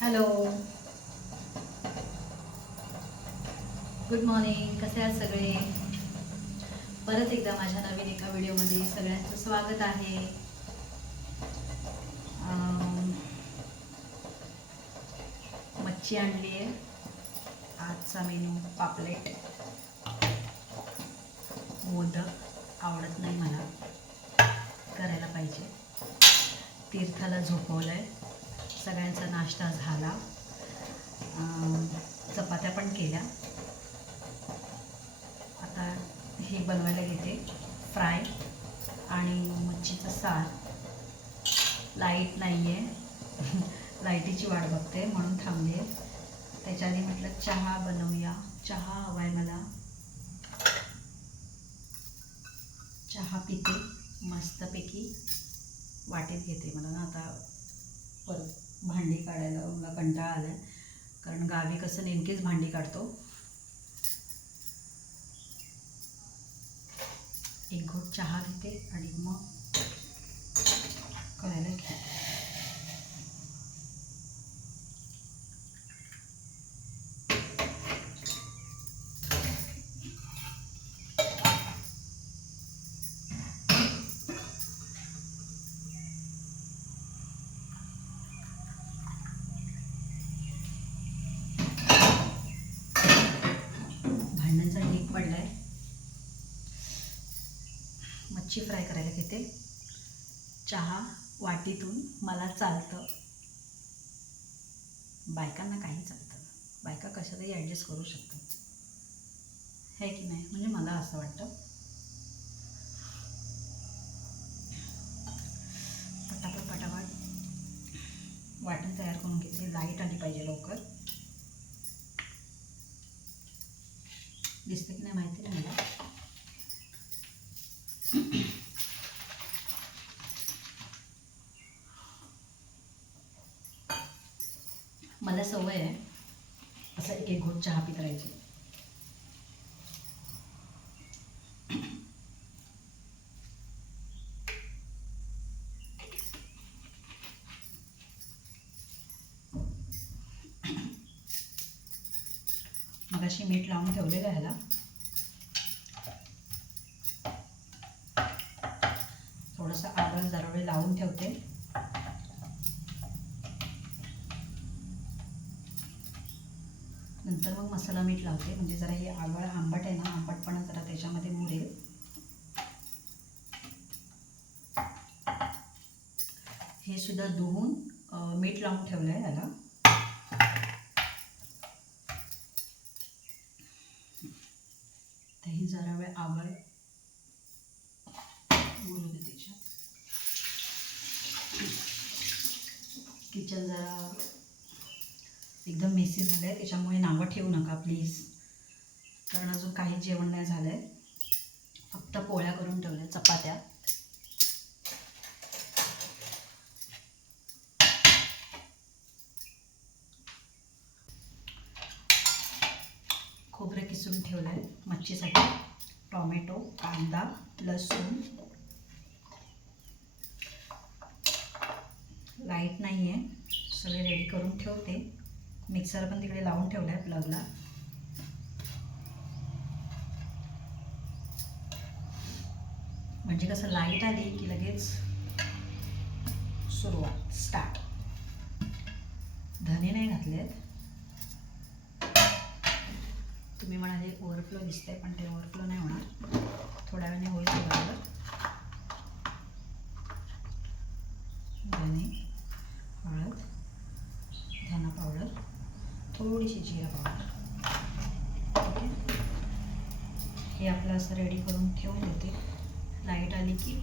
Hello, good morning. कसे आहात सगळे? परत एकदा माझ्या नवीन एका व्हिडिओमध्ये सगळ्यांचं स्वागत आहे. मच्छी आणली आहे. आजचा मेनू पापलेट. मोदक आवडत नाही मला, करायला पाहिजे. तीर्थाला झोपवलं आहे. सगळ्यांचा नाश्ता झाला. चपात्या पण केल्या. आता हे बनवायला घेते फ्राय आणि मच्छीचं सार. लाईट नाही आहे, लाईटीची वाट बघते म्हणून थांबली आहे. त्याच्या आधी म्हटलं चहा बनवूया. चहा हवा आहे मला. चहा पिते मस्तपैकी. वाटेत घेते. मला ना आता परत भांडी काढायला मला कंटाळा आला आहे, कारण गावी कसं नेमकीच भांडी काढतो. एक घोट चहा घेते आणि मग करायला घेते. भांड्यांचा ढीग पडलाय. मच्छी फ्राय करायला घेते. चहा वाटीतून मला चालतं. बायकांना काही चालतं. बायका कशातही ॲडजस्ट करू शकतात, है की नाही? म्हणजे मला असं वाटतं. पटापट वाटण तयार करून घेते. लाईट आली पाहिजे लवकर. दिसते की नाही माहिती नाही मला. मला सवय आहे असं एक एक घोट चहा पित राहायची. मगाशी मीठ लावून ठेवलेलं ह्याला. थोडंसं आवळ जरा वेळ लावून ठेवते. नंतर मग मसाला मीठ लावते, म्हणजे जरा हे आवळ आंबट आहे ना, आंबटपणा जरा त्याच्यामध्ये मुरेल. हे सुद्धा धुवून मीठ लावून ठेवलं आहे याला. ही जरा वेळ आवळ मुरू दे त्याच्यात. किचन जरा एकदम मेसी झालं आहे, त्याच्यामुळे नावं ठेवू नका प्लीज, कारण अजून काही जेवण नाही झालं आहे. फक्त पोळ्या करून ठेवल्या, चपात्या. खोबरं किसून ठेवलं आहे मच्छीसाठी. टोमॅटो, कांदा, लसूण. लाईट नाही आहे, सगळे रेडी करून ठेवते. मिक्सर पण तिकडे लावून ठेवला आहे प्लगला. म्हणजे कसं लाईट आली की लगेच सुरुवात, स्टार्ट. धने नाही घातलेत. तुम्ही म्हणाले ओव्हरफ्लो दिसतंय, पण ते ओव्हरफ्लो नाही होणार, थोड्या वेळाने होईल ते बरोबर. धने, हळद, धना पावडर, थोडीशी जिरा पावडर. ठीक आहे. हे आपलं असं रेडी करून ठेवून देते. लाईट आली की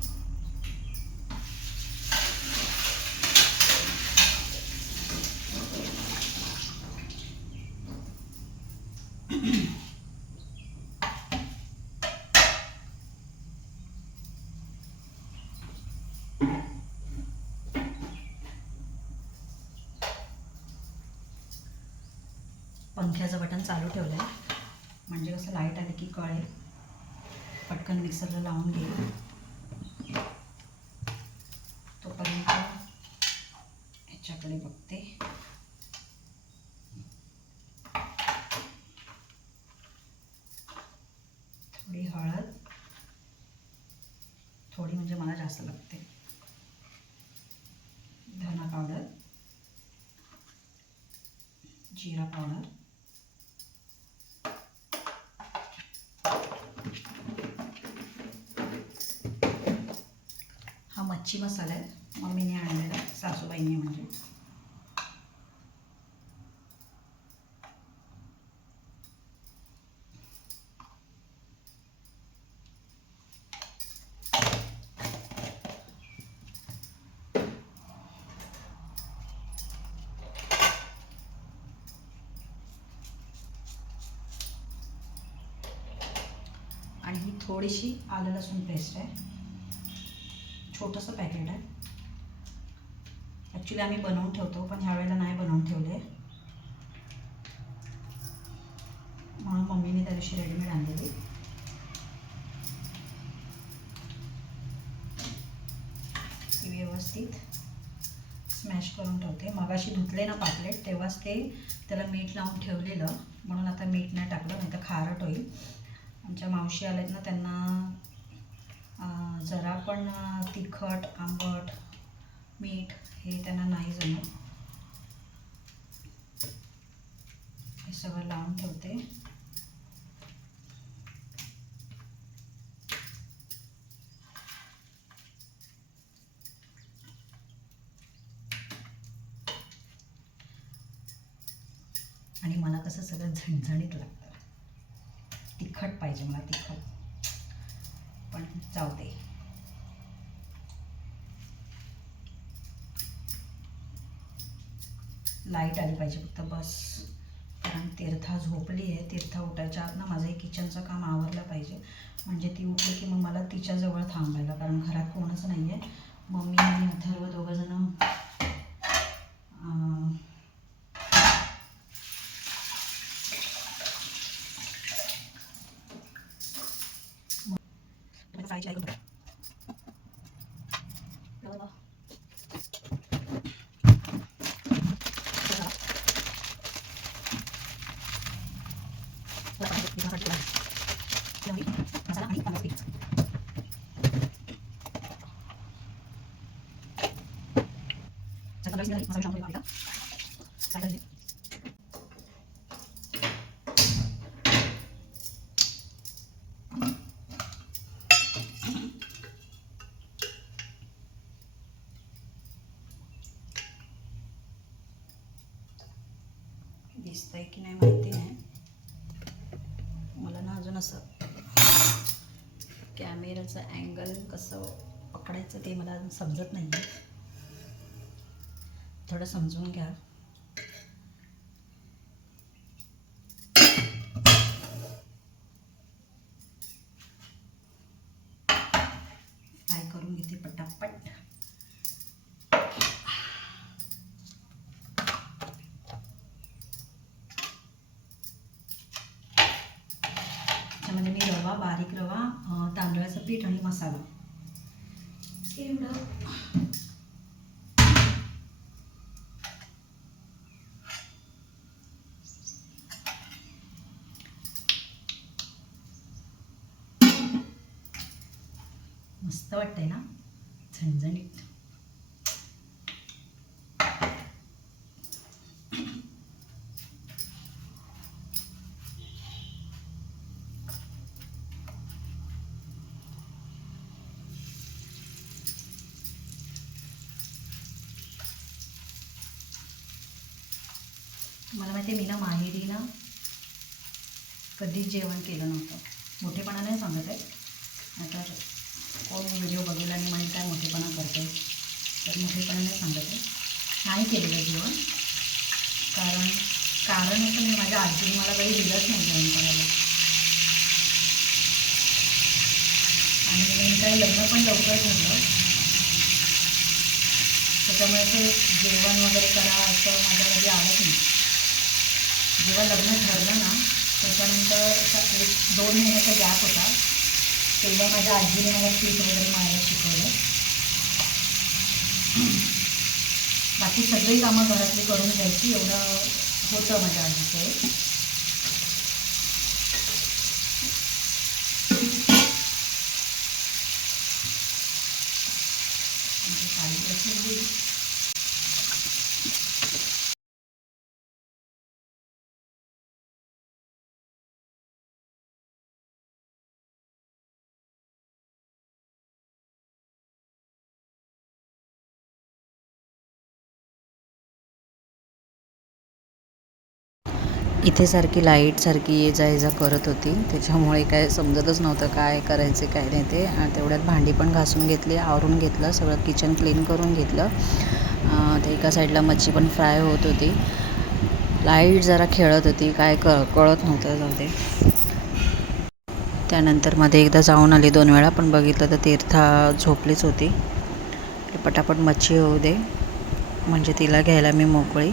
पंख्याचं बटन चालू ठेवलं आहे, म्हणजे कसं लाईट आली की कळेल, पटकन मिक्सरला लावून घेईल. तोपर्यंत ह्याच्याकडे बघते. जिरा पावडर, हा मच्छी मसाला आहे मम्मीने आणलेला, सासूबाईंनी म्हणजे. आणि ही थोडीशी आलं लसूण पेस्ट आहे, छोटंसं पॅकेट आहे. ॲक्च्युली आम्ही बनवून ठेवतो, पण ह्यावेळेला नाही बनवून ठेवले म्हणून मम्मीने त्या दिवशी रेडीमेड आणलेली. ती व्यवस्थित स्मॅश करून ठेवते. मगाशी धुतले ना पापलेट तेव्हाच ते त्याला मीठ लावून ठेवलेलं, म्हणून आता मीठ नाही टाकलं, नाही तर खारट होईल. आमच्या मावशी आलेत ना, त्यांना जरा पण तिखट आंबट मीठ हे त्यांना नाही जमत. हे सगळं लावून ठेवते. आणि मला कसं सगळं झणझणीत लागतं, तिखट पाहिजे मला, तिखट. पण जाऊ दे. लाईट आली पाहिजे फक्त बस. कारण तीर्था झोपली आहे. तीर्था उठायच्या आत ना माझं हे किचनचं काम आवरलं पाहिजे, म्हणजे ती उठली की मग मला तिच्याजवळ थांबायला, कारण घरात कोणच नाही आहे. मम्मी आणि अथर्व दोघंजणं दिसतंय की नाही माहिती नाही मला ना, अजून असं कॅमेराचं अँगल कसं पकडायचं ते मला अजून समजत नाही आहे. थोडं समजून घ्या. फ्राय करून घेते पटापट. त्याच्यामध्ये मी रवा, बारीक रवा, तांदळाचं पीठ आणि मसाला एवढं. मस्त वाटतंय ना, झणझणीत. मला माहिती आहे, मी ना माहेरी ना कधीच जेवण केलं नव्हतं. मोठेपणा नाही सांगत आहे, नाहीतर कोण व्हिडिओ बघेल आणि म्हणे काय मोठेपणा करते, तर मोठेपणा नाही सांगत आहे. नाही केलेलं जेवण. कारण असं नाही, माझ्या आजीने मला काही दिलंच नाही जेवण करायला. आणि मी काही लग्न पण लवकर झालं, त्याच्यामुळे असं जेवण वगैरे करा असं माझ्यामध्ये आलंच नाही. जेव्हा लग्न ठरलं ना, त्याच्यानंतर 1-2 महिन्याचा गॅप होता, तेव्हा माझ्या आजीने मला पीठ वगैरे मळायला शिकवलं. बाकी सगळी कामं घरातली करून घ्यायची, एवढं होतं माझ्या आजीचं. साडी इथे सारखी लाईट सारखी ये जा करत होती, त्याच्यामुळे काय समजतच नव्हतं काय करायचं काय नाही ते. आणि तेवढ्यात भांडी पण घासून घेतली, आवरून घेतलं, सगळं किचन क्लीन करून घेतलं. ते एका साईडला मच्छी पण फ्राय होत होती. लाईट जरा खेळत होती, काय कळत नव्हतं. जाऊ दे. त्यानंतर मध्ये एकदा जाऊन आली 2 वेळा, पण बघितलं तर तीर्था झोपलीच होती. पटापट मच्छी होऊ दे म्हणजे तिला घ्यायला मी मोकळी.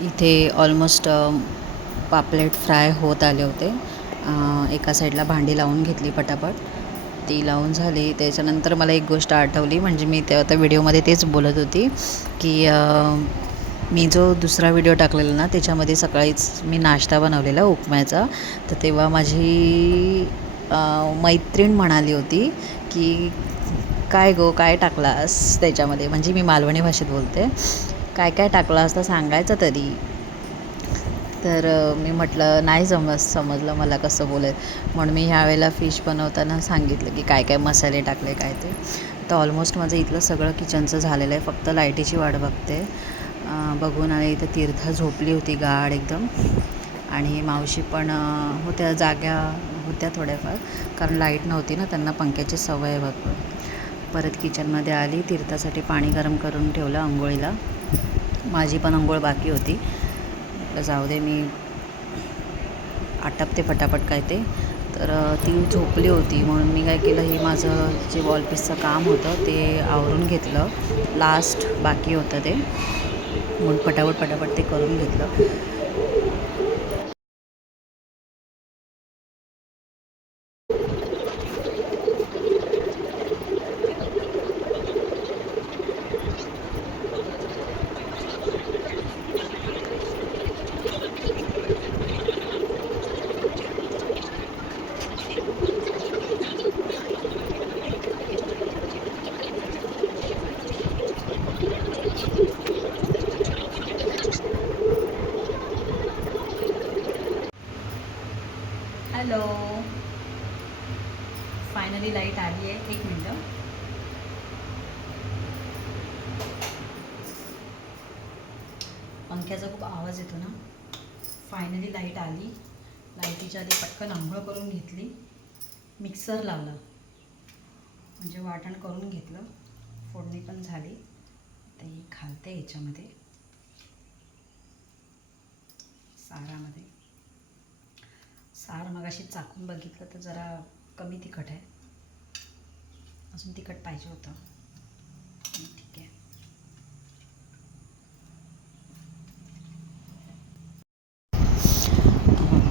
इथे ऑलमोस्ट पापलेट फ्राय होत आले होते. एका साईडला भांडी लावून घेतली पटापट. ती लावून झाली त्याच्यानंतर मला एक गोष्ट आठवली, म्हणजे मी त्या व्हिडिओमध्ये तेच बोलत होती की मी जो दुसरा व्हिडिओ टाकलेला ना त्याच्यामध्ये सकाळीच मी नाश्ता बनवलेला उपम्याचा. तर तेव्हा माझी मैत्रीण म्हणाली होती की काय गो काय टाकलास त्याच्यामध्ये, म्हणजे मी मालवणी भाषेत बोलते, काय काय टाकलं असतं सांगायचं तरी. तर मी म्हटलं नाही समजलं मला कसं म्हणून मी ह्यावेळेला फिश बनवताना सांगितलं की काय काय मसाले टाकले काय ते. तर ऑलमोस्ट माझं इथलं सगळं किचनचं झालेलं आहे, फक्त लाईटीची वाट बघते. बघून आले इथं तीर्था झोपली होती गाढ एकदम, आणि मावशी पण होत्या जाग्या होत्या थोड्याफार, कारण लाईट नव्हती ना, त्यांना पंख्याची सवय आहे भरपूर. परत किचनमध्ये आली, तीर्थासाठी पाणी गरम करून ठेवलं अंघोळीला. माझी पण अंघोळ बाकी होती. जाऊ दे मी आटपते पटापट काय ते. तर ती झोपली होती म्हणून मी काय केलं, हे माझं जे वॉलपीसचं काम होतं ते आवरून घेतलं. लास्ट बाकी होतं ते, म्हणून पटापट ते करून घेतलं. हॅलो, फायनली लाईट आली आहे. 1 मिनटं. पंख्याचा खूप आवाज येतो ना. फायनली लाईट आली. लाईटीच्या आधी पटकन आंघोळ करून घेतली, मिक्सर लावला, म्हणजे वाटण करून घेतलं, फोडणी पण झाली. ते घालते ह्याच्यामध्ये सारामध्ये. सार मगाशी चाकून बघितलं तर जरा कमी तिखट आहे, अजून तिखट पाहिजे होतं. ठीक आहे.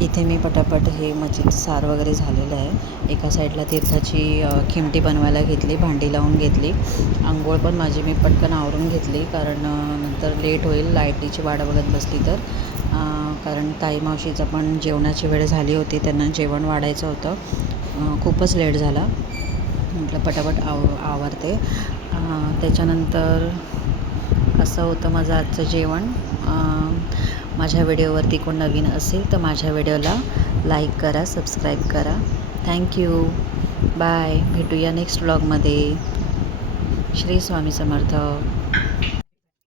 इथे मी पटापट हे मच्छीचं सार वगैरे झालेलं आहे. एका साईडला तीर्थाची खिमटी बनवायला घेतली, भांडी लावून घेतली. आंघोळ पण माझी मी पटकन आवरून घेतली, कारण नंतर लेट होईल लाईटीची वाट बघत बसली तर. कारण ताई मावशीचं पण जेवणाची वेळ झाली होती, त्यांना जेवण वाढायचं होतं. खूपच लेट झाला, म्हटलं पटापट आवरते. त्याच्यानंतर असं होतं माझं आजचं जेवण. माझ्या व्हिडिओवरती कोण नवीन असेल तर माझ्या व्हिडिओला लाईक करा, सबस्क्राईब करा. थँक्यू. बाय. भेटूया नेक्स्ट व्लॉगमध्ये. श्री स्वामी समर्थ.